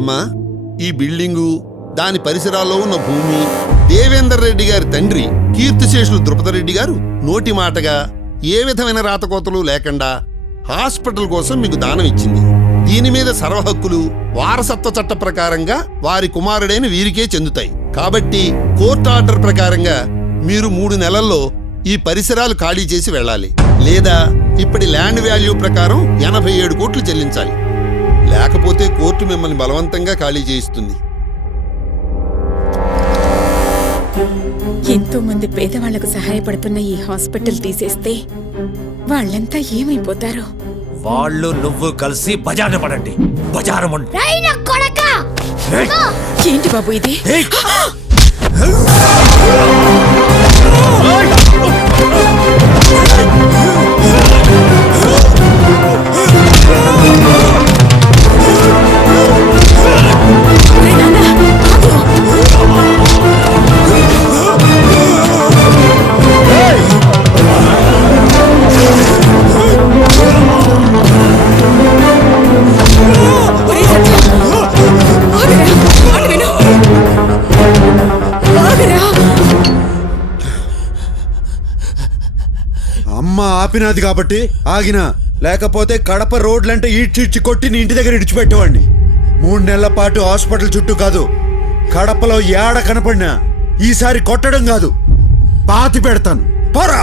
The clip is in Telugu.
అమ్మా, ఈ బిల్డింగు, దాని పరిసరాల్లో ఉన్న భూమి దేవేందర్ రెడ్డి గారి తండ్రి కీర్తిశేషులు ద్రుపదరెడ్డి గారు నోటి మాటగా ఏ విధమైన రాతకోతలు లేకుండా హాస్పిటల్ కోసం మీకు దానం ఇచ్చింది. దీని మీద సర్వహక్కులు వారసత్వ చట్ట ప్రకారంగా వారి కుమారుడైన వీరికే చెందుతాయి. కాబట్టి కోర్టు ఆర్డర్ ప్రకారంగా మీరు 3 నెలల్లో ఈ పరిసరాలు ఖాళీ చేసి వెళ్ళాలి, లేదా ఇప్పటి ల్యాండ్ వాల్యూ ప్రకారం 87 కోట్లు చెల్లించాలి. లేకపోతే కోర్టు మిమ్మల్ని బలవంతంగా ఖాళీ చేయిస్తుంది. ఎంతో మంది పేదవాళ్లకు సహాయపడుతున్న ఈ హాస్పిటల్ తీసేస్తే వాళ్ళంతా ఏమైపోతారో. వాళ్ళు నువ్వు కలిసి బజార్న పడండి. బజారం ఏంటి బాబు ఇది? అమ్మ ఆపినది కాబట్టి ఆగినా, లేకపోతే కడప రోడ్లంటే ఈడ్చిడ్చి కొట్టి నీ ఇంటి దగ్గర ఇడిచిపెట్టేవాడిని. 3 నెలల పాటు హాస్పిటల్ చుట్టూ కాదు, కడపలో ఏడ కనపడినా ఈసారి కొట్టడం కాదు, పాతి పెడతాను. పోరా.